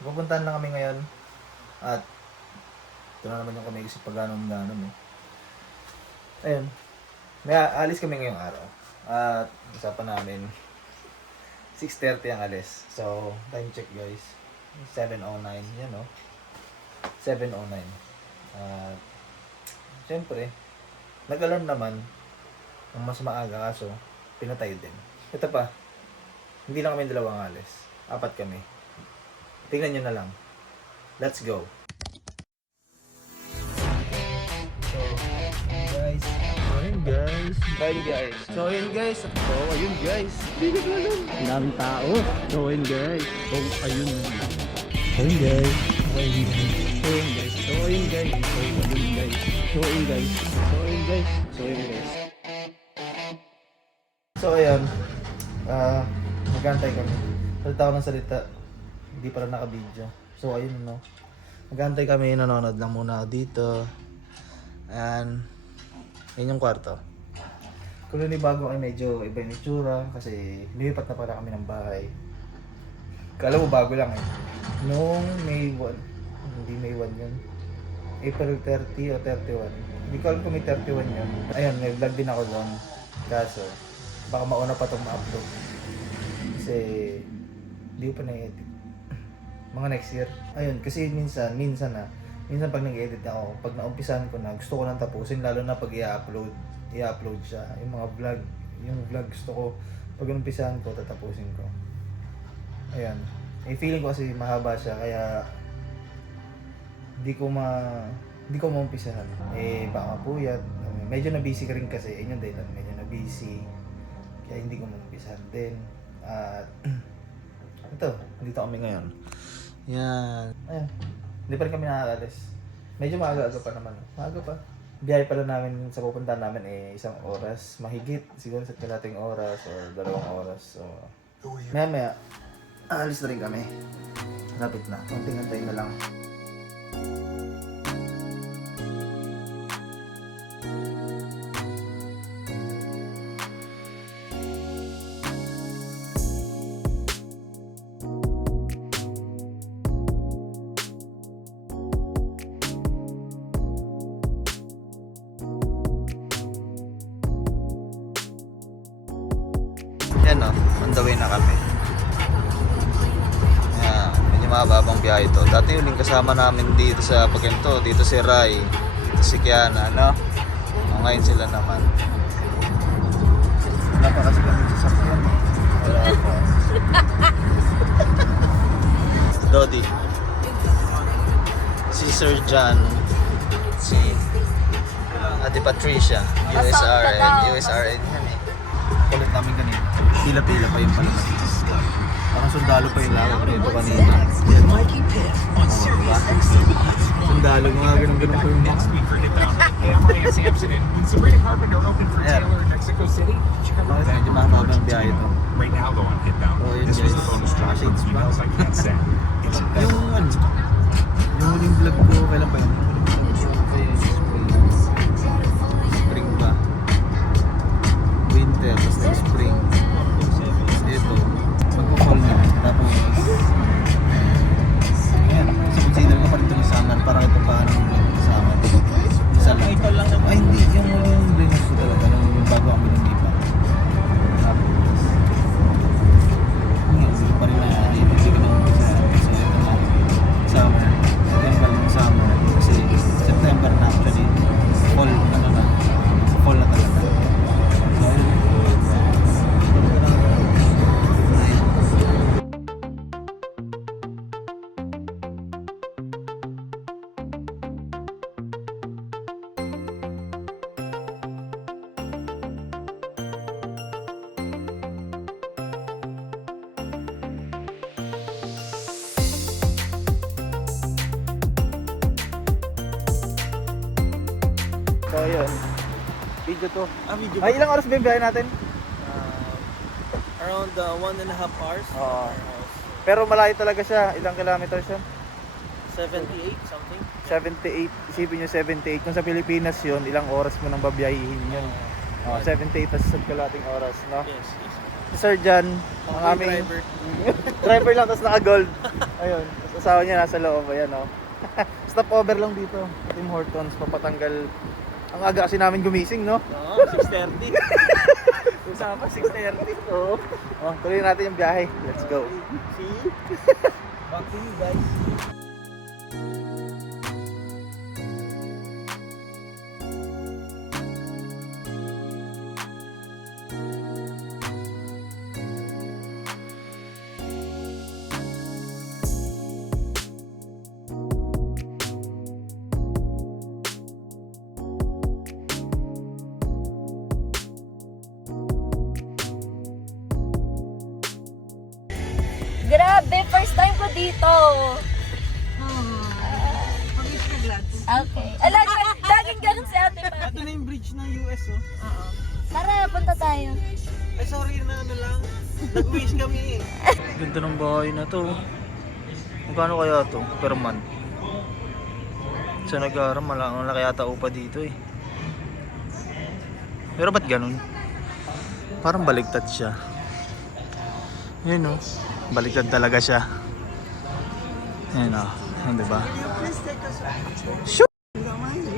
Pupuntahan lang kami ngayon. At ito na naman yung kami isip pag ganon eh. Ayun. May alis kami ngayong araw. At usapan namin 6:30 ang alis. So, time check guys. 7:09. Yan o. 7:09. At siyempre, nag-alarm naman ng mas maaga kaso pinatay din. Ito pa. Hindi lang kami dalawang alis. 4 kami. Tingnan nyo na lang. Let's go. So ayun guys. Ayun guys. Daming tao. So yun guys. So ayun. Ayun guys. So yun guys. So ayun guys. So ayun guys. So ayun guys. So ayun guys. So ayun guys. So ayun. Nagantay kami. Salita ako ng salita. Hindi pa rin naka-video. So ayun no. Nagantay kami. Nanonood lang muna ako dito. And yun yung kwarto. Kung bago ay medyo iba yung itsura kasi lumipat na pala kami ng bahay. Kala mo bago lang eh. Noong May 1, hindi May 1 yun. April 30 o 31. Hindi ko alam kung may 31 yun. Ayun, may vlog din ako doon. Kaso, baka mauna pa itong ma-upload. Kasi, hindi ko pa na-edit. Mga next year. Ayun, kasi minsan pag nag-edit ako, pag naumpisahan ko na, gusto ko nang tapusin, lalo na pag i-upload siya. Yung mga vlog, gusto ko, pag naumpisahan ko, tatapusin ko. Ayan. Feeling ko kasi mahaba siya, kaya hindi ko maumpisahan. Baka mapuyat. Medyo na-busy ka rin kasi, yun yung dahilan, medyo na-busy. Kaya hindi ko maumpisahan din. At, ito, dito kami ngayon. Yan. Ayan. Hindi pa rin kami nakakalis. Medyo maaga-aga pa naman. Maaga pa. Biyahe pala namin sa pupuntahan namin 1 oras. Mahigit. Siguro sa kalating oras or 2 oras. So, maya-maya, aalis na rin kami. Lapit na. Konting antay na lang. Yan o, on the way na kami. Yan, medyo mababang biyahe ito. Dati yung kasama namin dito sa pagkanto, dito si Rai, dito si Kiana, no? Ngayon sila naman. Wala pa kasi kami sasakyan. Wala pa. Dodi. Si Sir John. Si Ate Patricia. USRN yan eh. Kulit namin kanina. Pila-pila pa yung pala. Parang sundalo pa yung lawag nito kanina. Yan mo. Diba? Sundalo, mga ganun-ganun pa yung mga. Ayan. Bakit medyo mahaba ang biyahe ito? Oh, yun guys. Mga shades pa. Yung huling vlog ko, kailan pa yun? Spring ba? Winter, tapos na spring. Ito, mag-fall na. Tapos, ayan, kasi consider ko pa rin ito ng summer. Parang ito pa ng summer. Isa lang. Ito lang naman. Ay, hindi. Yung blinis ko talaga. Yung bago kami ng lipa. Tapos, hindi pa rin na hindi ko nang kasi ito na summer. September ng summer. Kasi September na actually. Fall, fall na talaga. So, yun. Video to. Video Ay, ilang oras ba yung biyahe natin? around 1.5 hours. Oo. Pero malayo talaga siya. Ilang kilometers yun? 78 something. 78. Isipin nyo 78. Kung sa Pilipinas yun, ilang oras mo nang babiyahihin yun. 78 tas sa kalating oras, no? Yes, yes. Si Sir John, ang aming driver. driver lang, tapos naka-gold. Ayun. asawa niya nasa loob. Ayan, oh. Stopover lang dito. Tim Hortons, papatanggal. Ang aga kasi namin gumising, no? Oo, 6:30. Usama, 6:30. Oo. Oh, tuloy natin yung biyahe. Let's go. See you. Back to you guys. Grabe, first time ko dito. Pag-wish ka, Glads. Okay. Laging ganun si ate pa. Ito na yung bridge ng US, oh. Tara, punta tayo. Ay, sorry na ano lang. Nag-wish kami eh. Ganda ng bahay na to. Magkano kaya to per month? Sa Nagaram, malaki yata upa dito eh. Pero ba't ganun? Parang baligtad siya. Yun o. Baligtad talaga siya. Yun o. Diba? Shoot!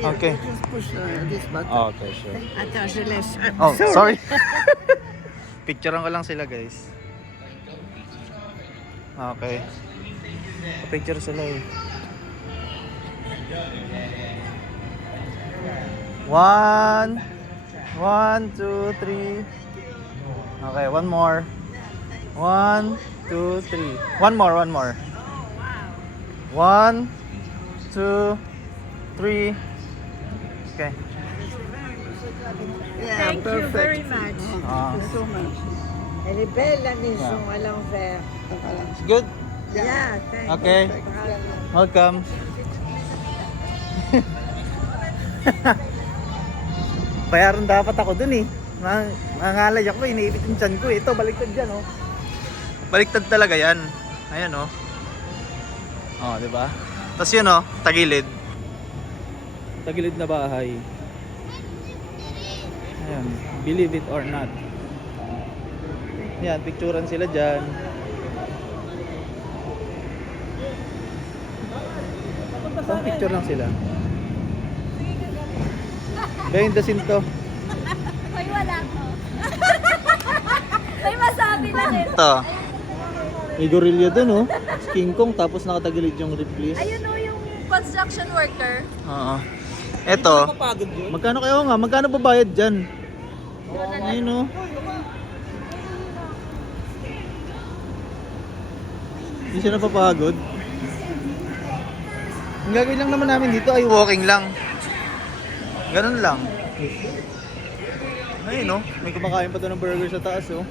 Okay. Just push this button. Okay, sure. Attends, je laisse. Oh, sorry. Picturean ko lang sila, guys. Okay. Picture sila eh. 1, 2, 3. Okay, one more. 1, 2, 3. One more. 1, 2, 3. Okay. Yeah, Thank you perfect. very much. Ah, So much. Elle est belle la maison à l'envers. it's good. Yeah, thanks. Okay. Welcome. Bayaran dapat ako dun eh. Nangalay ako, iniipit yung tiyan ko eh. Ito, baliktad dyan oh. Baliktad talaga yan. Ayan oh. Oh, di ba? Tapos yun oh, tagilid. Tagilid na bahay. Ayan, believe it or not. Ayan, picturean sila dyan. Isang picture lang sila. Behind the scene to. May wala ko. May masabi na din. Ito. May gorilla dun oh. King Kong tapos nakatagilid yung Ripley's. Ayun o yung construction worker. Oo. Ito. Kapagod yun. Magkano kayo nga? Magkano babayad dyan? Ayun oh. Hindi siya napapagod. Ang gagawin lang naman namin dito ay walking lang. Ganun lang. Ayun oh. May kumakain pa doon ng burger sa taas oh.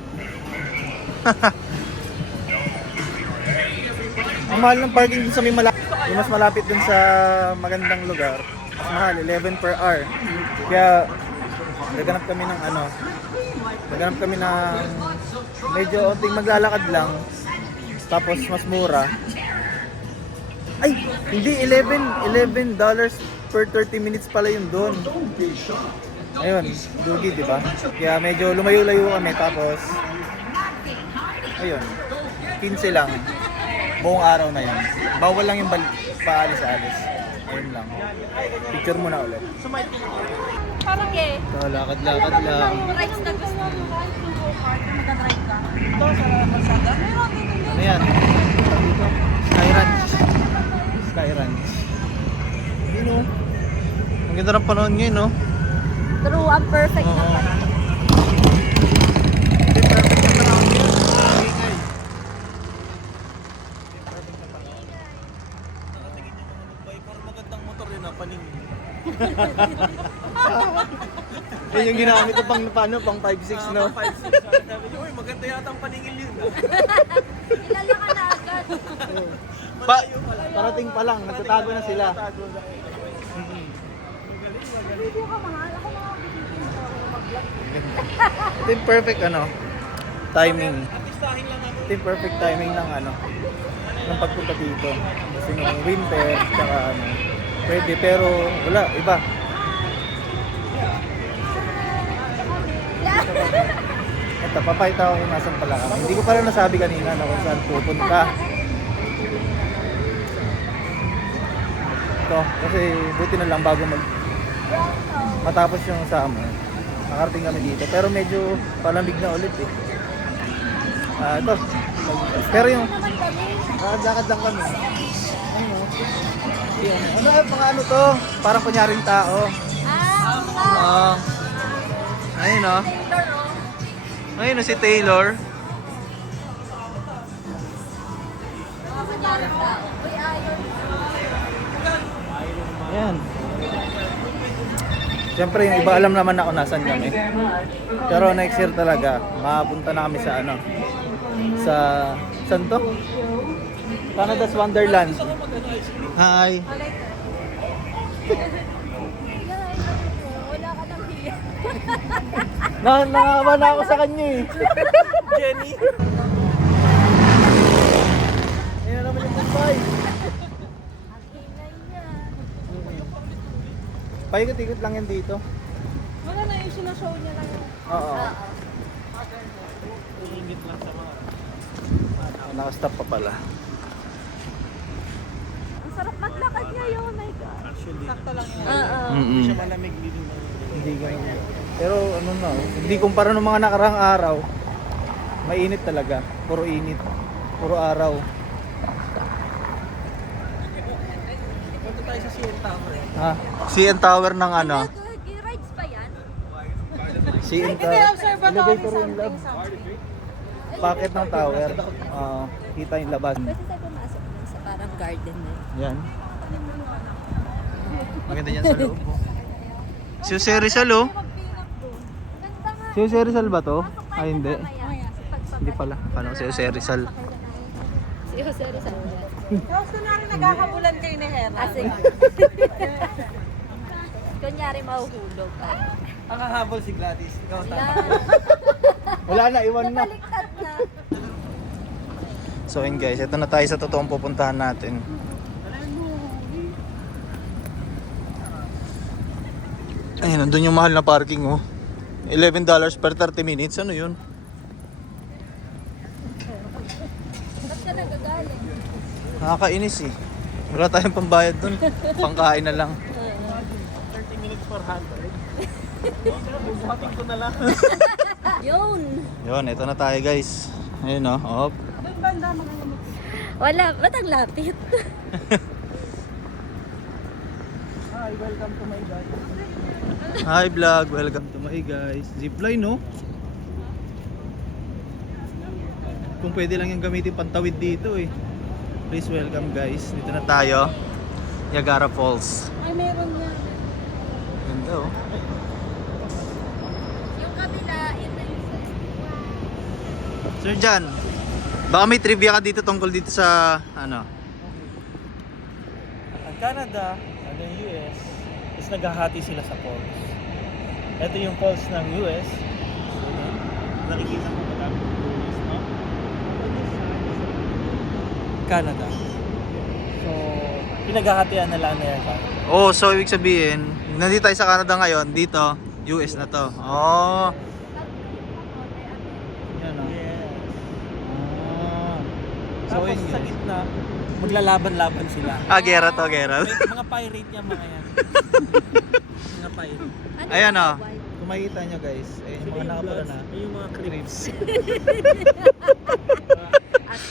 Ang mahal ng parking dun sa may malapit. Yung mas malapit dun sa magandang lugar. Mas mahal, 11 per hour. Kaya naghanap kami ng ano. Naghanap kami ng medyo onting maglalakad lang. Tapos mas mura. Ay, hindi, $11 per 30 minutes pala yun doon. Ayun, dugi, di ba? Kaya medyo lumayo-layo kami tapos ayun, 15 lang. Buong araw na yan. Bawal lang yung paalis-alis. Ayun lang. Picture mo na ulit. Parang eh. So, lakad-lakad lang. Rides na gusto mo. Magdadrive ka. Ano yan? Sky Ranch. Sky Ranch. Yun o. Ang ganda ng panahon ngayon, no? True, ang perfect na pala. Magandang motor yun na paningin. Yan yung ginamit ko pang paano, pang 5-6, no? 5-6. Sabi niyo, uy, maganda yata ang paningin yun. Kilala ka na agad. Parating pa lang, nagtatago na sila. Video ka mahal. Ako mga Ito yung perfect, ano, timing. Artistahin lang ako. Ito yung perfect timing ng, ano, ng pagpunta dito. Kasi nung winter, tsaka, ano, pwede, pero wala, iba. Ito, papayta ako kung nasan pala kami. Hindi ko pala nasabi kanina na kung saan pupunta. dito. Kasi buti na lang bago matapos yung summer. Nakarating kami dito. Pero medyo palamig na ulit eh. Ito. Pero yung lakad lang kami. Ayun o. Yan. Ano mga ano to? Parang kunyaring tao. Ayun o. Ayun o si Taylor. Yan. Siyempre yung iba alam naman ako nasan kami. Pero next year talaga, makapunta na kami sa ano. Sa saan to? Canada's Wonderland. Hi. Wala ka nang hiya. Nangawa na ako sa kanya eh. Jenny. Ayan naman yung goodbye. Ang ingay niya. Paikot-ikot lang yan dito. Wala na yung sinashow niya lang yung... Oo. Ingit lang sa mga. Nakastop pa pala. Ang sarap maglakad niya yun, oh my God. Actually, sakto lang yun. Mm-mm. Hindi siya malamig dito. Hindi ganyan. Pero ano na, hindi kumpara ng mga nakarang araw. Mainit talaga. Puro init. Puro araw. Punta tayo sa CN Tower. Ha? CN Tower ng ano? Rides pa yan? CN Tower. Elevator yung lab. Packet ng tower. Kita yung labas. Pwede tayo pumasok dun sa parang garden na yun. Yan. Maganda yan sa loob. Si Jose Rizal oh. Si Jose Rizal ba to? Ay hindi. Hindi pala. Paano si Jose Rizal? Si Jose Rizal. Tapos kunwari nagkakabulan kayo ni Hera. Kasi... Kunyari mahuhulog ka. Ang hahabol si Gladys. Ikaw tama. Wala na, iwan na. Baliktad na. So yun guys, ito na tayo sa totoong pupuntahan natin. Ayun, nandun yung mahal na parking oh. $11 per 30 minutes, ano yun? Ba't ka nagagaling? Nakakainis eh. Wala tayong pambayad dun. Pangkain na lang. 30 minutes 400. Buhating ko na lang. Yun! Yun, ito na tayo guys. Ayun oh. Op. Wala, ba't ang lapit? Hi, welcome to my guys. Hi vlog, welcome to my guys. Zipline no? Kung pwede lang yung gamitin pantawid dito eh. Please welcome guys. Dito na tayo. Niagara Falls. Ay, meron na. Ganda oh. Yung kabila, yun na yung Sir Jan, baka may trivia ka dito tungkol dito sa ano? Ang Canada and the US is naghahati sila sa falls. Ito yung falls ng US. Nakikita mo ba lang? US, no? Canada. So, pinaghahatian na lang na yan. Oh, so ibig sabihin, nandito tayo sa Canada ngayon, dito, US na to. Oh. Yan oh. Yes. So Tapos yun sa guys. gitna, maglalaban-laban sila. Gera to, gera. Mga pirate yan mga yan. Mga pirate. Ayan oh. Kung makikita nyo guys, ayun yung mga nakapula na. Yung mga creeps.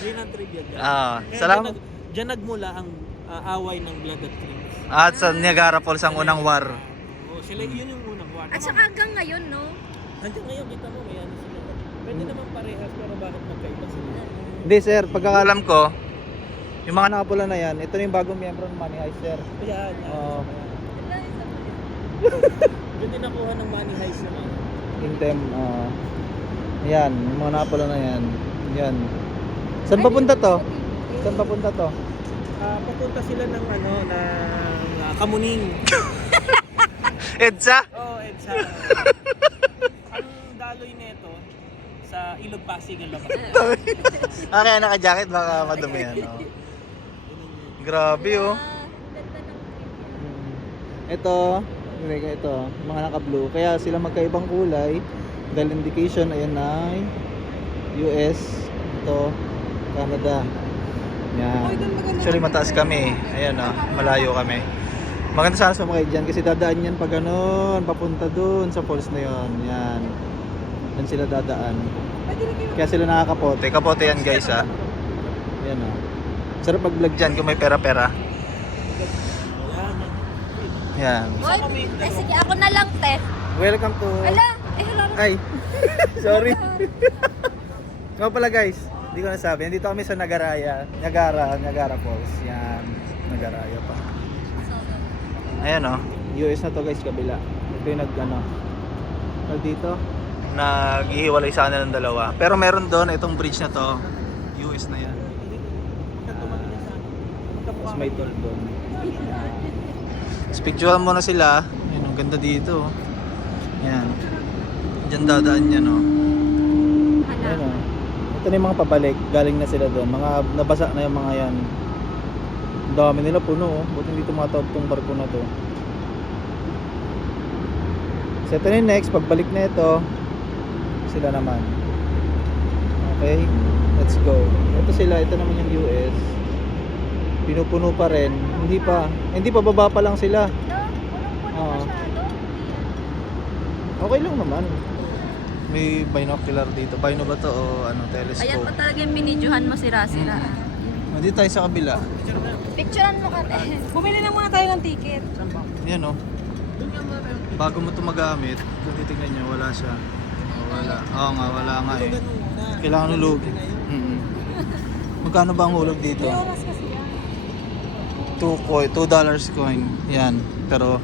Yun ang trivia dyan. Kaya Salamat. Diyan nagmula ang away ng Blood at Creeps. At sa Niagara Falls ang unang war. Oo, sila yun yung unang war. At saka hanggang ngayon, no? Hanggang ngayon, kita mo, may ano sila. Pwede naman parehas, pero bakit magkaiba sila? Hindi sir, pagkakalam ko, yung mga nakapula na yan, ito na yung bagong miyembro ng Money Heist sir. Yan, yan. Oo. Doon din nakuha ng Money Heist naman. Intem, yan, yung mga nakapula na yan. Yan. Saan papunta to? Saan papunta to? Papunta sila ng ano, ng Kamuning. EDSA? Oo, EDSA. Ang daloy nito, sa Ilog Pasig ang labas. Kaya naka-jacket baka madumi yan. Oh. Grabe oh. Ito, mga naka-blue. Kaya sila magkaibang kulay. Dahil indication, ayan na US, ito, Canada. Yan. Actually mataas kami. Ayan oh, malayo kami. Maganda sana sumakay dyan kasi dadaan yan pag ganun, papunta dun sa falls na yon. Yan. Yan sila dadaan. Kaya sila nakakapote. Kapote yan guys ha. Yan o. Sarap mag-vlog dyan kung may pera-pera. Yan. Oy, sige, ako na lang, te. Welcome to... Ala, hello. Ay! Sorry. Nga pala guys, hindi ko nasabi. Nandito kami sa Niagara Falls. Yan. Nagaraya pa. Ayan o. US na to guys, kabila. Ito yung dito. Naghihiwalay sa kanila ng dalawa. Pero meron doon, itong bridge na to. US na yan. Tapos may toll doon. Tapos picturean mo na sila. Ayan, ang ganda dito. Ayan. Diyan dadaan yan o. Ayan o. Ito na yung mga pabalik. Galing na sila doon. Mga nabasa na yung mga yan. Ang dami nila puno oh. Buti hindi tumatawag tong barko na to. So ito na yung next. Pagbalik na ito, sila naman. Okay, let's go. Ito sila. Ito naman yung US. Pinupuno pa rin. Hindi pa baba pa lang sila. Oo. Okay lang naman. May binocular dito. Bino ba to o ano, telescope? Ayan pa talaga yung minidyohan mo, sira-sira. Nandito tayo sa kabila. Picturean mo kami. Bumili na muna tayo ng ticket. Yan o. Bago mo ito magamit, kung titignan nyo, wala siya. Oh, wala. Oo nga, wala nga eh. Kailangan hulog. Magkano ba ang hulog dito? $2 coin. Yan. Pero,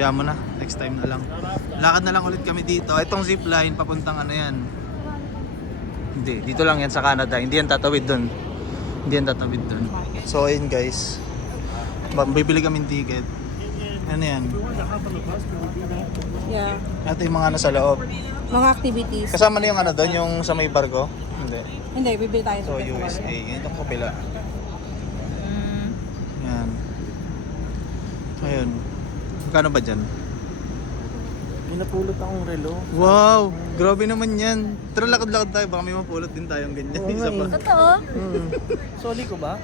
biya mo na. Next time na lang. Lakad na lang ulit kami dito. Itong zipline, papuntang ano yan. Hindi. Dito lang yan sa Canada. Hindi yan tatawid dun. So, ayun guys. Bibili kami ng ticket. Ano yan? Yeah. Ito yung mga nasa loob. Mga activities. Kasama na yung ano doon, yung sa may barko? Hindi. Hindi, bibili tayo. So, USA. Yan yung kapila. Yan. Ayun. Magkano ba dyan? Pinapulot akong relo. Wow! Grabe naman yan. Tara, lakad-lakad tayo. Baka may mapulot din tayong ganyan. Isa pa. Totoo? Soli ko ba?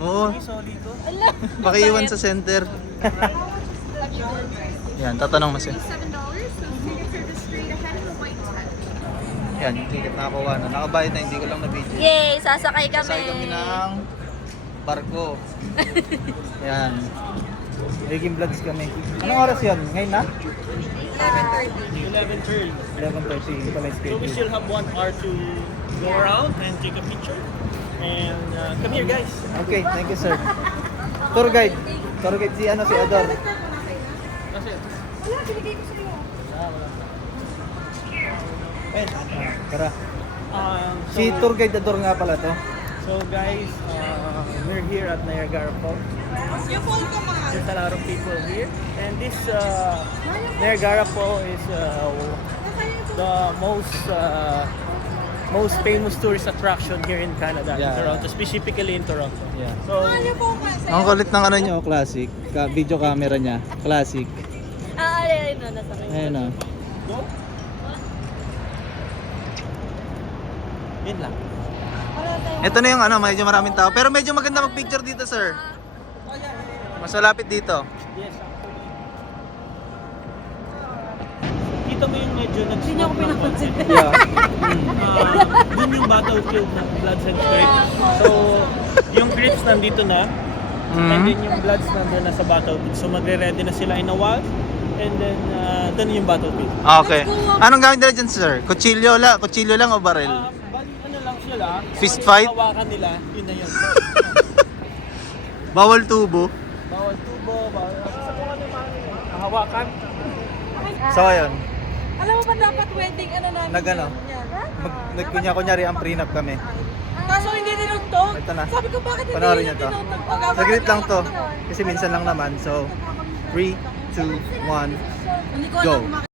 Oo. Soli ko. Pakiiwan sa center. Yan, tatanong mo siya. Yan, yung ticket nakakuha na. Nakabayad na, hindi ko lang na-video. Yay, sasakay kami. Sasakay kami ng barko. Yan. Magiging vlogs kami. Anong oras yun? Ngayon na? 11:30. 11:30. Hindi pa may So we schedule. still have 1 hour to go around and take a picture. And come here guys. Okay, thank you sir. Tour guide. Tour guide si ano si Ador. That's it. Tara. So, Si tour guide Ador nga pala to. So guys, we're here at Niagara Falls. There's a lot of people here, and this Niagara Falls is the most famous tourist attraction here in Canada, in Yeah. Toronto, specifically in Toronto. Yeah. So Ang kulit ng ano nyo, classic. Video camera niya, classic. Ayun na, nasakay. Ayun o. go. Yun lang. Ito na yung ano, medyo maraming tao. Pero medyo maganda mag-picture dito, sir. Mas malapit dito. Yes. Kita mo yung medyo Hindi niya ako pinapansin. Yeah. dun yung battlefield ng Bloods and Crips. So, yung Crips nandito na, and then yung Bloods nandun na sa battlefield. So, magre-ready na sila in a while, and then dun yung battlefield. Okay. Anong gawin nila dyan, sir? Kutsilyo lang o baril? Bali, ano lang sila, Fist kung fight? yung hawakan nila, yun na yun. Bawal tubo. Bawal tubo, bawal hawakan. So, ayun. Alam mo ba dapat wedding ano namin? Nag-ano? Nagkunya-kunyari ang prenup kami. Kaso hindi tinugtog. Ito na. Sabi ko bakit hindi Panoorin nila niyo to. tinugtog? Saglit lang to. Kasi minsan lang naman. So, 3, 2, 1, Hindi ko go. alam.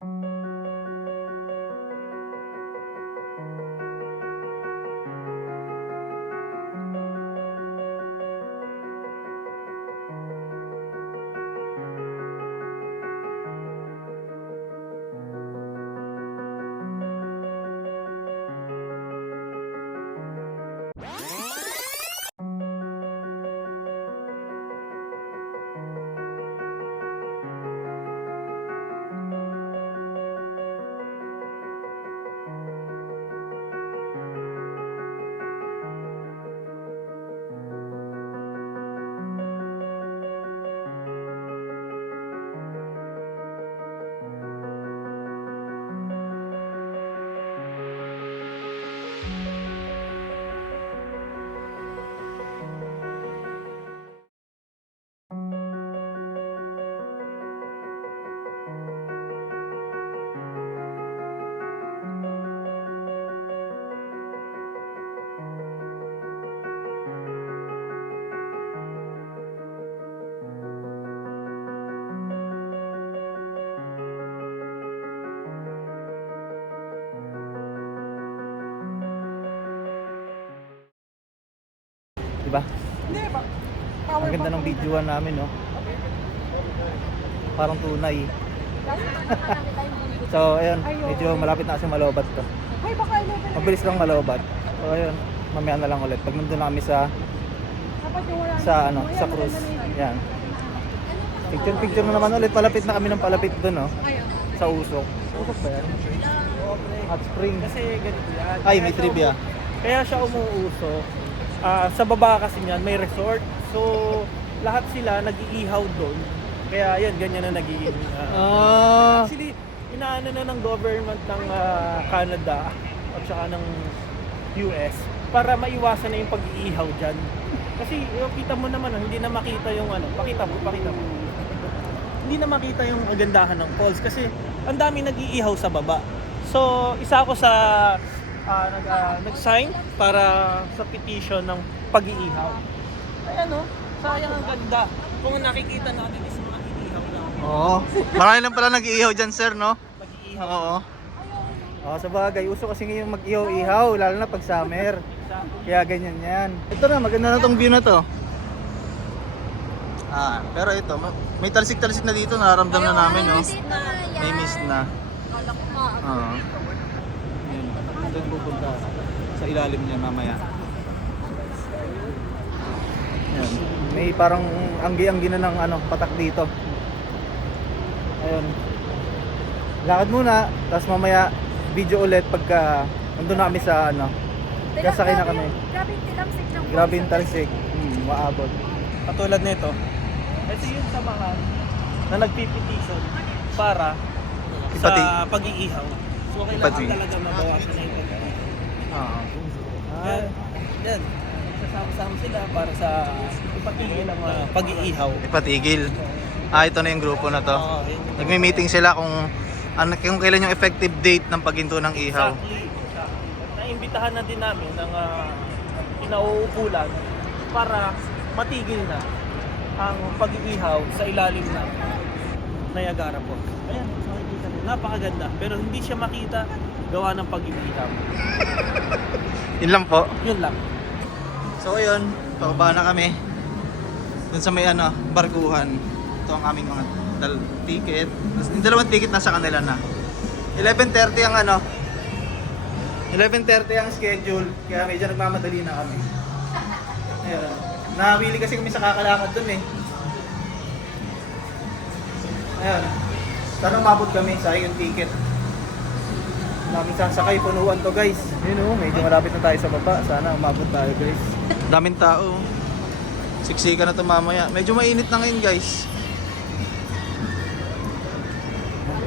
Di ba? Hindi ba? Ang ganda ng videoan namin, no? Parang tunay. So, ayun, medyo malapit na kasi malobat to. Ay, baka 11. Mabilis lang malobat. So, ayun, mamaya na lang ulit. Pag nandun na kami sa Dapat yung wala. sa cruise. Yan. Picture na naman ulit. Palapit na kami ng palapit doon, no? Sa Usok. Usok ba yan? Hot Spring. Kasi ganito yan. Ay, may trivia. Kaya siya umuuso. Sa baba kasi niyan may resort. So lahat sila nag-iihaw doon. Kaya yan, ganyan na nagiging. Actually, inaano na ng government ng Canada at saka ng US para maiwasan na yung pag-iihaw dyan. Kasi kita mo naman, hindi na makita yung ano. Pakita mo. Hindi na makita yung agandahan ng falls kasi ang dami nag-iihaw sa baba. So, isa ako sa nag-sign para sa petition ng pag-iihaw. Ay ano, sayang ang ganda. Kung nakikita natin is mga iihaw lang. Oo. Marami lang pala nag-iihaw dyan, sir, no? Pag-iihaw. Oo. Oo, sa bagay. Uso kasi ngayon mag-ihaw-ihaw, lalo na pag summer. Kaya ganyan yan. Ito na, maganda na tong view na to. Pero ito, may talsik-talsik na dito, nararamdaman na namin, no? May mist na. Oo. Doon pupunta sa ilalim niya mamaya. Ayan. May parang anggi-anggi na ng patak dito. Ayun. Lakad muna, tapos mamaya video ulit pagka nandun na kami sa kasakay na kami. Grabe yung tilamsik ng Grabe yung talsik. Maabot. Katulad nito, ito yung samahan na nagpipetition para sa pag-iihaw. So kailangan talaga mabawasan na yung pag-iihaw. Yan. Sasama-sama sila para sa ipatigil ang pag-iihaw. Ipatigil. Ito na yung grupo na to. Yun. Nagme-meeting sila kung kailan yung effective date ng paghinto ng ihaw. Exactly. Naimbitahan na din namin ng pinauukulan para matigil na ang pag-iihaw sa ilalim ng Niagara Falls. Ayan, makikita mo. Napakaganda. Pero hindi siya makita gawa ng pag-iihaw. Yun lang po. Yun lang. So ayun, pababa na kami. Dun sa may barkuhan. Ito ang aming mga ticket. Yung dalawang ticket nasa kanila na. 11:30 ang 11:30 ang schedule. Kaya medyo nagmamadali na kami. Ayun. Nawili kasi kami sa kakalakad dun eh. Ayun. Sana umabot kami sa yung ticket. Daming sasakay, punuan to guys. Yun medyo malapit na tayo sa baba. Sana umabot tayo guys. Daming tao. Siksika na to mamaya. Medyo mainit na ngayon guys.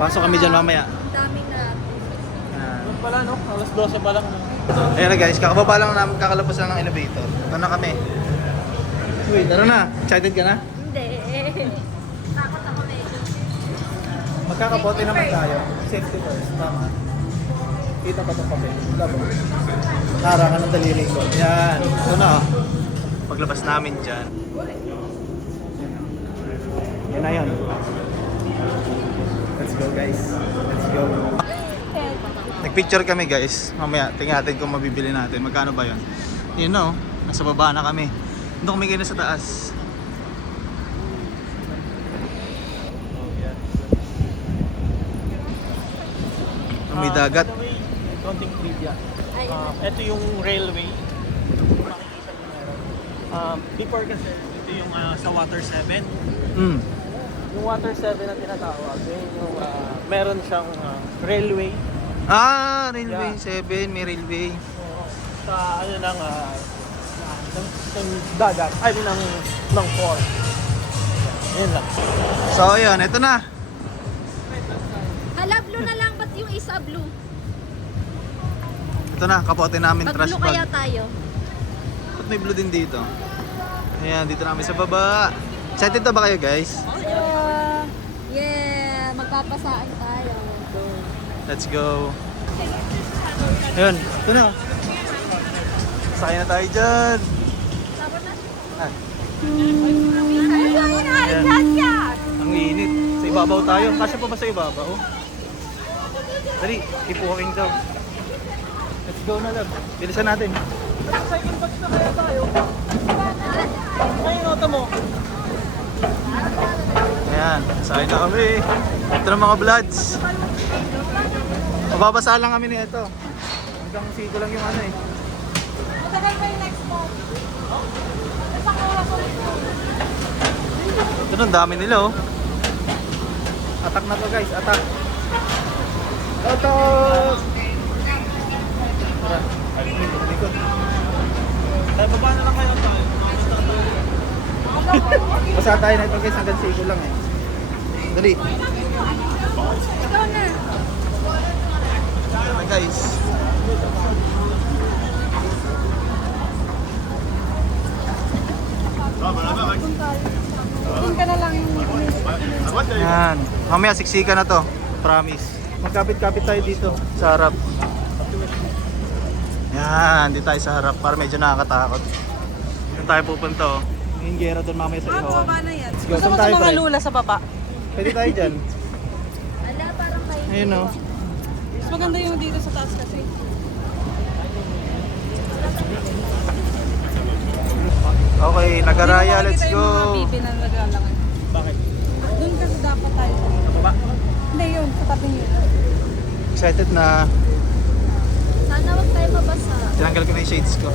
Pasok kami dyan mamaya. Dami na. Yun pala no, alas 12 pa lang. Ayan na guys, kakababa lang namin, kakalabas lang ng elevator. Ito na kami. Uy, tara na. Excited ka na? Hindi. Takot ako medyo. Magkakabote naman tayo. Safety first, tama. Kita pa itong papel. Labo. Narangan ng daliri ko. Yan. Ito na. Paglabas namin dyan. Yan na yun. Let's go guys. Let's go. Nagpicture kami guys. Mamaya tingnan natin kung mabibili natin. Magkano ba yun? Yun no. Nasa baba na kami. Doon kami kayo sa taas. May dagat. By the way, konting trivia. Ito yung railway. Makikita mo meron. Before kasi, ito yung sa Water 7. Yung Water 7 na tinatawag, yung meron siyang railway. Railway 7, may railway. Sa ng dagat, ay ng port. Yan lang. So ayun, ito na. Hala, blue na lang. Ba't yung isa blue? Ito na, kapote namin Pag trash blue kaya bag. tayo. Ba't may blue din dito? Ayan, dito namin sa baba. Excited na ba kayo guys? Yeah, magpapasaan tayo. Let's go. Ayun, ito na. Sakay na tayo dyan. Ayan. Ang init. Sa ibabaw tayo. Kasya pa ba sa ibabaw? Dali, keep walking daw. Let's go na lang. Bilisan natin. Second batch na kaya tayo. Ayun, nota mo. Ayan, sakay na kami. Ito na mga vlogs. Mababasa lang kami nito. Hanggang siko lang yung ano eh. Matagal pa yung next mo. Isang oras ulit po. Ito na, dami nila oh. Attack na to guys, attack. Attack! Tara, likod. Tayo, baba na lang kayo tayo. Basa tayo na ito guys, hanggang siko lang eh. Dali. Ikaw na. Tara guys. Doon ka na lang. Yan. Mamaya siksika na to. Promise. Magkapit-kapit tayo dito sa harap. Yan, di tayo sa harap para medyo nakakatakot. Saan tayo pupunta oh? Yung gera doon mamaya sa ihawan. na yan. Let's go. Saan tayo pre? lula sa baba. Pwede tayo dyan. Ala, parang kayo. Ayun oh. Mas maganda yung dito sa taas kasi. Okay, Nagaraya, let's Hindi mo makikita yung mga go. bibi na naglalangan. Bakit? Doon kasi dapat tayo. Baba? Hindi yun, sa tabi niyo. Excited na. Sana wag tayo mabasa. Tinanggal ko na yung shades ko.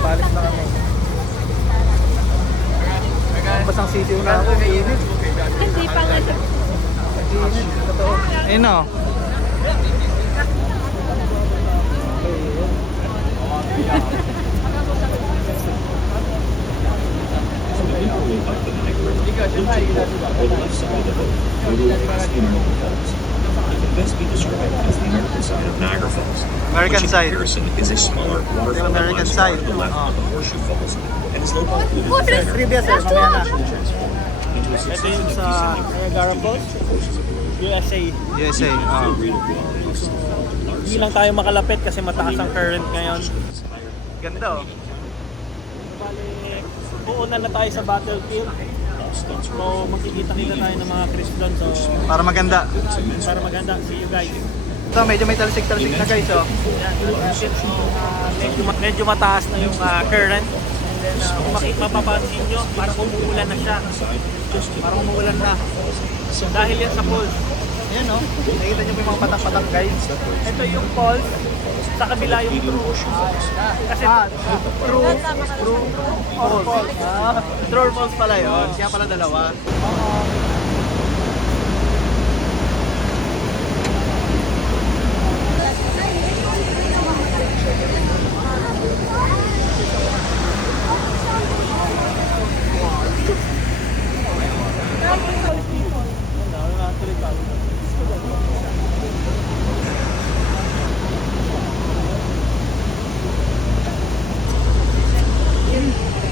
Balik na kami. Basang sisiw na ako. Init. Hindi pa nga. Init. Totoo. Ayun o. Best be described as the American side of Niagara Falls. American which in side. comparison is a smaller waterfall that American lies side. to the left Oh. of the Horseshoe Falls and is located in the center Trivia sir, mamaya na. transformed into a Ito succession yung of sa descending Niagara Falls, forces of the USA. USA. Hindi lang tayo makalapit kasi mataas ang current ngayon. Ganda oh. Bale, puunan na tayo sa battlefield. So makikita-kita tayo ng mga Chris doon. So Para maganda. para maganda. See you guys. Ito, medyo may talsik-talsik na guys oh. Yan, medyo mataas na yung current. And then kung mapapansin nyo, parang umuulan na siya. Parang umuulan na. Dahil yan sa falls. Ayan oh. Nakikita nyo po yung mga patak-patak guys. Ito yung falls, sa kabila yung true. Kasi True falls. True falls pala yun. Kaya pala dalawa.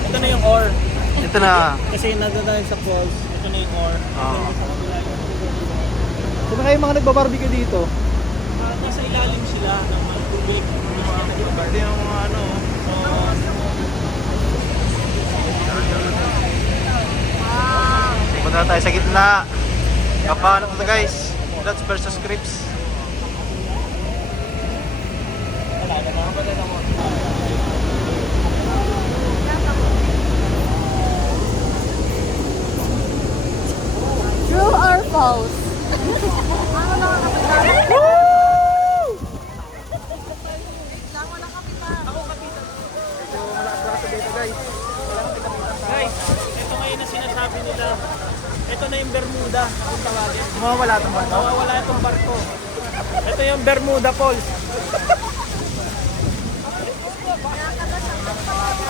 ito na yung ore. Ito na. Kasi nadadaan sa falls, ito na yung ore. Oo. Sa kabila yung Sino kayo mga nagbabarbecue dito? nasa ilalim sila ng mga tubig. Hindi yung mga ano. Punta na tayo sa gitna. Kapahan ito guys. Bloods versus Crips. True or false? Guys, ito ngayon na sinasabi nila. Ito na yung Bermuda, kung tawagin. Mawawala itong barko. Mawawala itong barko. Ito yung Bermuda Falls.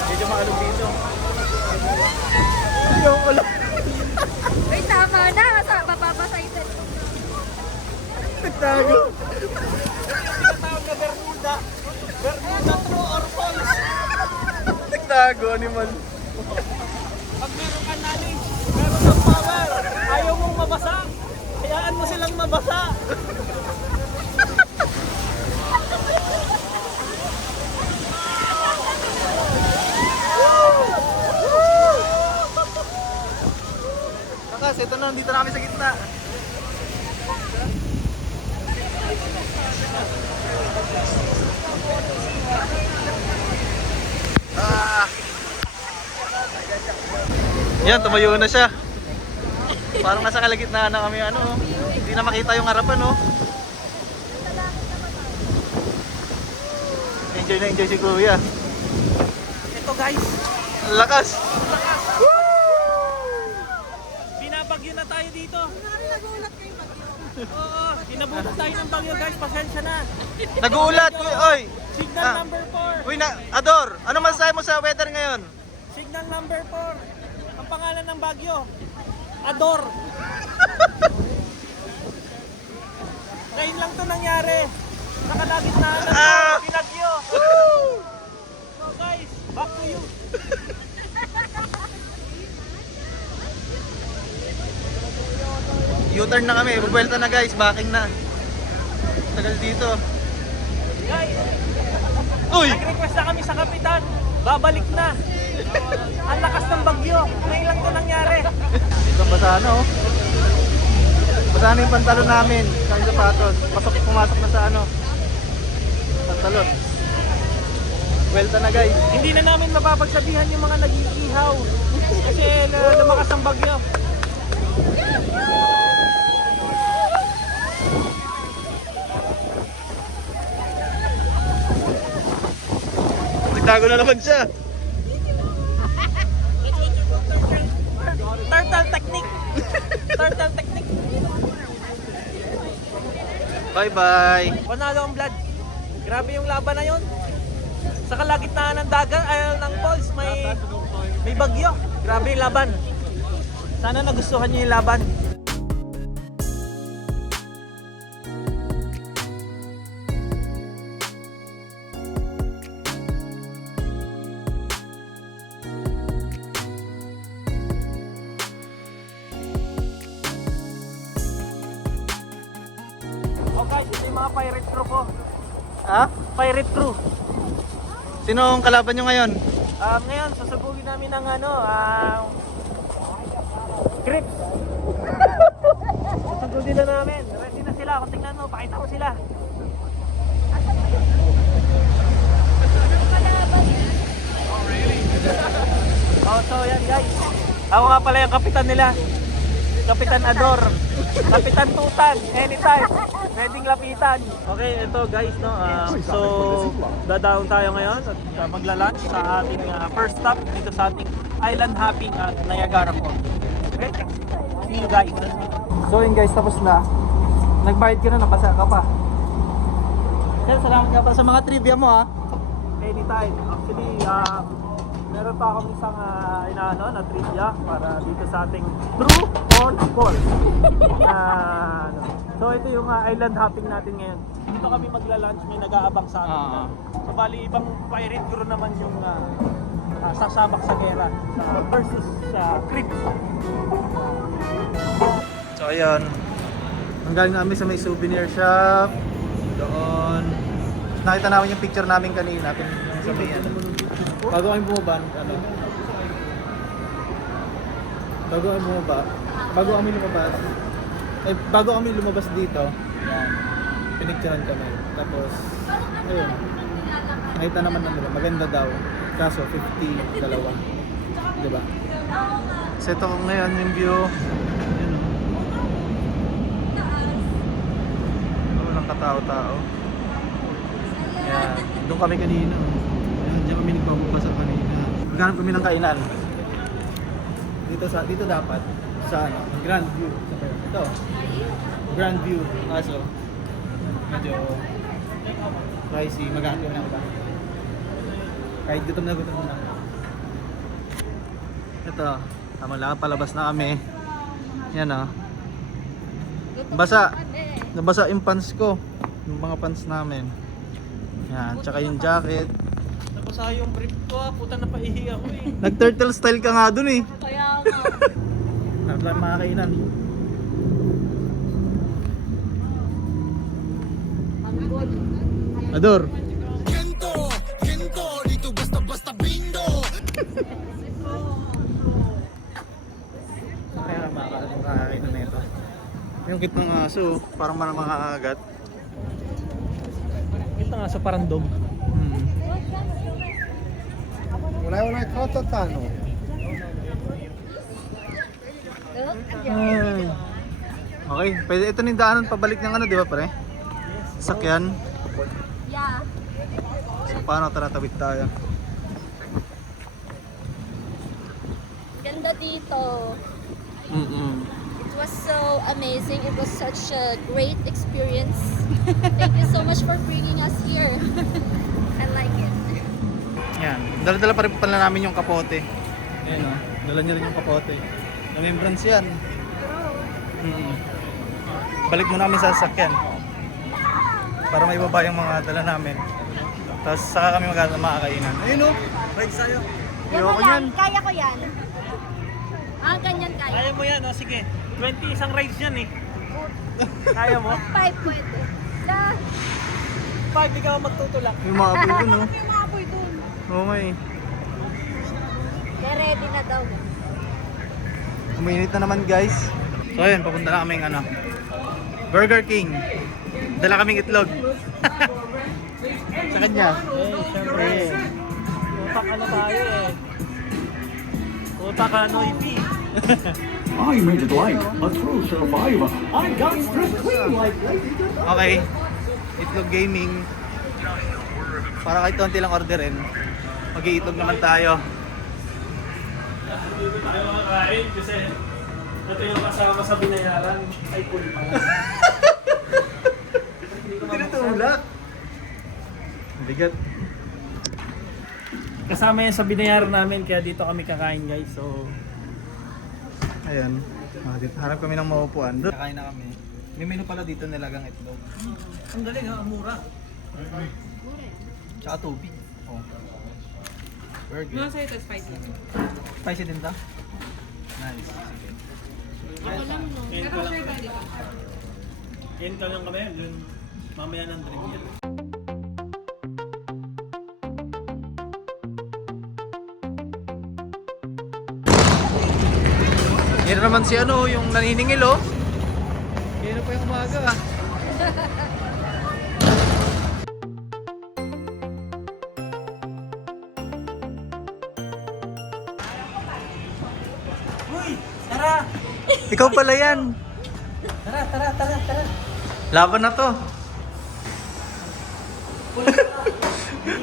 Medyo maalog dito. Wait, tama na. Mababasa yung cellphone. Nagtago. Tinatawag na Bermuda. Bermuda True or False. Nagtago, animal. Pag meron ka knowledge, meron kang power. Ayaw mong mabasa. Hayaan mo silang mabasa. Kakas, ito na, dito na kami sa gitna. Ah. Yan, tumayo na siya. Parang nasa kalagitnaan na kami ano. Hindi na makita yung harapan no. Enjoy na enjoy si Kuya. Ito guys, Ang lakas. binabagyo na tayo dito. Oo, kinabutan tayo ng bagyo guys, pasensya na. Naguulat Kuya. Oy. Signal Ah. number 4. Uy na, Ador, ano masasabi mo sa weather ngayon? Signal number 4. Ang pangalan ng bagyo, Ador. Ngayon lang to nangyari. Sa kalagitnaan ng Ah! Pinagyo. So guys, back to you. U-turn na kami, bubuelta na guys, backing na. Tagal dito. Guys, Uy! nag-request na kami sa kapitan. Babalik na. Ang lakas ng bagyo. Ngayon lang to nangyari. Dito basa na oh. Basa na yung pantalon namin, sa yung sapatos. Pumasok na sa ano. Pantalon. Buelta na guys. Hindi na namin mapapagsabihan yung mga nag-iihaw. Kasi lumakas ang bagyo. Nagtago na naman siya. Turtle technique. Turtle technique. Bye bye. Panalo ang blood. Grabe yung laban na yun. Sa kalagitnaan ng dagat, ay ng falls, may bagyo. Grabe yung laban. Sana nagustuhan niyo yung laban. Oh guys, ito yung mga pirate crew ko. Ha? Pirate crew. Sino ang kalaban nyo ngayon? Ngayon, susubugin namin ng Crips. Susubugin na namin. Ready na sila. Kung tingnan mo, pakita ko sila. Oh, so yan guys. Ako nga pala yung kapitan nila. Kapitan Ador. Kapitan Tutan. Anytime. Pwedeng lapitan. Okay, ito guys, no. So, dadaon tayo ngayon at magla-lunch sa ating first stop dito sa ating island hopping at Niagara Falls. Okay? See you guys. So yun guys, tapos na. Nagbayad ka na, nabasa ka pa. Sir, salamat nga pa sa mga trivia mo ha. Anytime. Actually, meron pa akong isang inaano na trivia para dito sa ating true or false. So ito yung island hopping natin ngayon. Dito kami magla-lunch, may nag-aabang sa atin. So bali ibang pirate crew naman yung sasabak sa gera versus Crips. So ayun. Ang galing namin sa may souvenir shop. Doon. Nakita namin yung picture namin kanina. Yung sa may ano. Bago kami bumaba, ano? Bago kami lumabas dito, yan. Pinicturean kami. Tapos, ayun. Nakita naman namin, maganda daw. Kaso 50 dalawa. Diba? So ito ngayon yung view. Yun. Walang katao-tao. Yan. Doon kami kanina. Diyan kami nagpapabasa kanina. Maghanap kami ng kainan. Dito dapat sa ano, Grand View. Ito. Grand View. Kaso medyo pricey. Maghanap kami ng iba. Kahit gutom na. Ito. Tama lang, palabas na kami. Yan oh. Nabasa yung pants ko. Yung mga pants namin. Yan, tsaka yung jacket. Nabasa yung brief ko, puta na paihi ako eh. Nag-turtle style ka nga dun eh. Kaya nga. Harap lang mga kainan. Ador. Kaya makakainan na ito. Yung kit ng aso, parang makakagat. aso, parang dog. Wala katatano. Okay, pwede ito yung daanan pabalik ng ano, di ba pre? Sakyan. Yeah. So paano taratawid tayo? Ganda dito. Mm-mm. It was so amazing. It was such a great experience. Thank you so much for bringing us here. I like it. Yan, dala-dala pa rin pala namin yung kapote. Ayan o, dala niya rin yung kapote. Remembrance yan. Balik muna kami sa sasakyan para may baba yung mga dala namin. Tapos saka kami makakainan. Ayun o, rides tayo. Yan mo lang. Kaya ko yan. Ah, ganyan kaya. Kaya mo yan, o sige. 20 isang rides yan eh. Kaya mo? 5 pwede. La. 5, ikaw ang magtutulak. Yung mga apoy dun o. Yung mga apoy dun. Oo nga eh. Kaya ready na daw. Uminit na naman guys. So ayun, papunta na kaming ano, Burger King. Dala kaming itlog. Sa kanya. Siyempre. Utak ano tayo eh. Utak ano ipi. I made it like a true survivor. I got stripped clean like Okay. Itlog gaming. Para kahit konti lang orderin. Mag-iitlog naman tayo. Dito tayo makakain kasi ito yung kasama sa binayaran ay full pala. Tinutulak. Bigat. Kasama yan sa binayaran namin kaya dito kami kakain guys. So Ayan. Dito, harap kami ng maupuan. Doon. Kakain na kami. May menu pala dito nilagang itlog. ang galing ha, ang mura. Tsaka tubig. Oh. Burger. Mga sa'yo ito, spicy. Spicy din ta? Nice. Sige. Ako lang, no? Kain Pero ka lang. share tayo dito. Kain ka lang kami. Dun, mamaya ng drink yan. Yan na naman si ano, yung naniningil oh. Yan na pa yung umaga ah. Uy! Tara! Ikaw pala yan. Tara! Laban na to.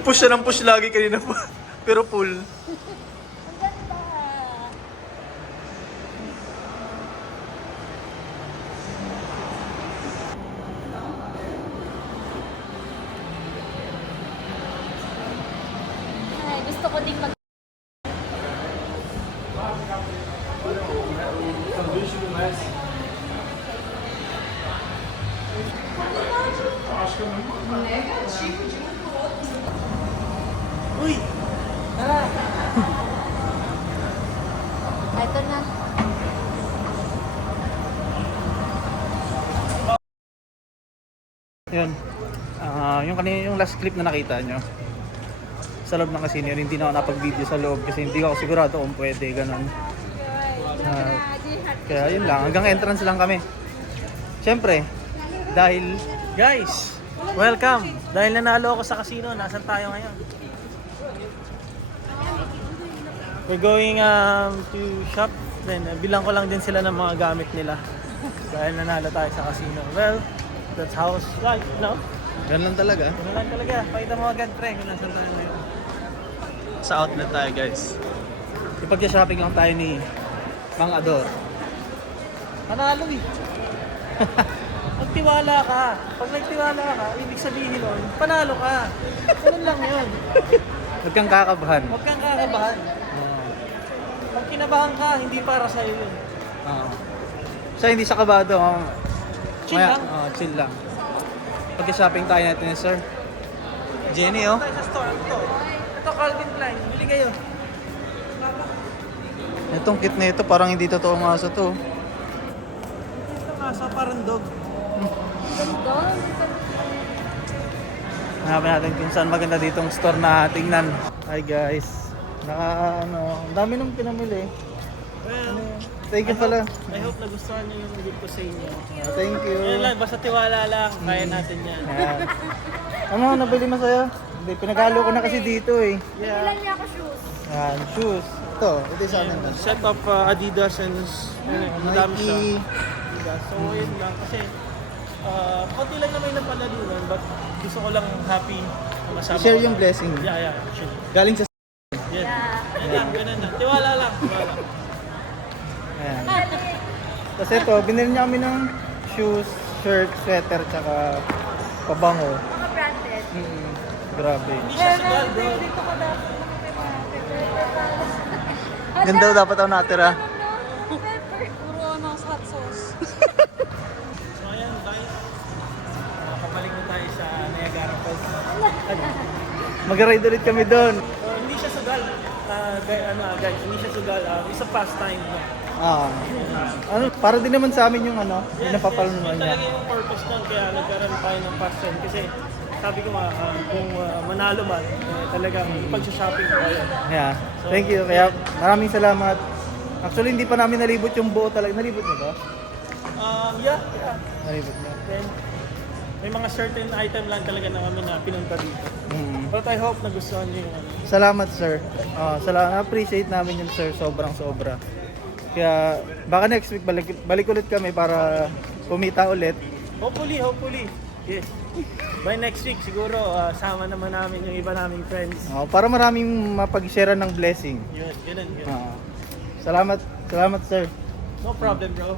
Push siya ng push lagi kanina pa. Pero full. Ang ganda. Ay, gusto ko ding mag... Uy! Tara! Ito na. Yun. Yung last clip na nakita nyo. Sa loob ng casino, hindi na ako napag-video sa loob kasi hindi ako sigurado kung pwede, ganun. Kaya yun lang, hanggang entrance lang kami. Siyempre, dahil Guys! Welcome! Dahil nanalo ako sa casino, nasan tayo ngayon? We're going to shop. Then, bilang ko lang din sila ng mga gamit nila. Dahil nanalo tayo sa casino. Well, that's how it's like, you know? ganun lang talaga. Ano lang talaga. Pakita mo agad, pre, kung nasan tayo ngayon. Sa outlet tayo guys. Ipag-shopping lang tayo ni Mang Ador. Panalo eh. Magtiwala ka. Pag nagtiwala ka, ibig sabihin nun, panalo ka. Ganun lang yun. Huwag kang kakabahan. Huwag kang kakabahan. Pag kinabahan ka, hindi para sa'yo yun. Siya hindi siya kabado. Chill lang. Chill lang. Pag-shopping tayo natin ni Sir Jenny oh. Tayo sa store. Ito Calvin Klein. Bili kayo. Itong kit na ito parang hindi totoo nga sa to. Ito nga, sa parang dog. Ganda. Hanapin natin kung saan maganda ditong store na tingnan. Hi guys. Ang dami nang pinamili. Well, Thank you pala. I hope nagustuhan niyo yung gift ko sa inyo. Thank you. Yan lang, basta tiwala lang. Kaya natin yan. Ayan. Ano, nabili mo sa'yo? Hindi, pinagalo ko na kasi dito eh. Ilan niya ako shoes? Ayan, shoes. Ito isa na. Set of Adidas and madami siya. Nike. Diba? So, yun lang. Kasi, konti lang naman yung napalalunan, but gusto ko lang happy na masama I-share ko yung na- blessing. Yeah, share. Galing sa... Yan. Yeah. Yan lang, ganun lang. Tiwala lang. Tiwala. Ayan. Tapos ito, binili niya kami ng shoes, shirt, sweater, tsaka pabango. Mga branded. Grabe. Hindi siya sugal, bro. Dito ka dapat pepper. Ganda dapat ako natira. Puro ano, hot sauce. So, ayan, guys. Kapalik na tayo sa Niagara Falls. Mag-ride ulit kami doon. Hindi siya sugal. Guys, hindi siya sugal. It's a pastime. Ano, para din naman sa amin yung ano, yung napapalo Yun naman niya. talaga yung purpose nun, kaya nagkaroon tayo ng pastime. Kasi sabi ko nga, kung manalo man, talagang pag-shopping ko kayo. Yeah. Thank you. Kaya maraming salamat. Actually, hindi pa namin nalibot yung buo talaga. Nalibot niyo ba? Yeah. Nalibot niyo. Then, may mga certain item lang talaga na kami na pinunta dito. Mm. But I hope nagustuhan niyo yung ano. Salamat, sir. Salamat. Appreciate namin yun, sir. Sobrang sobra. Kaya baka next week balik ulit kami para kumita ulit. Hopefully. Yes. By next week, siguro, sama naman namin yung iba naming friends. Para maraming mapag-share ng blessing. Yun, ganun. Salamat, sir. No problem, bro.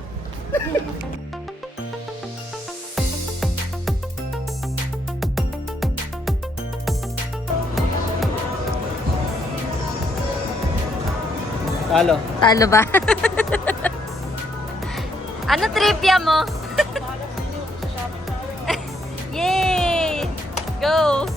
Talo. Talo ba? Ano trivia mo? Yay! Go!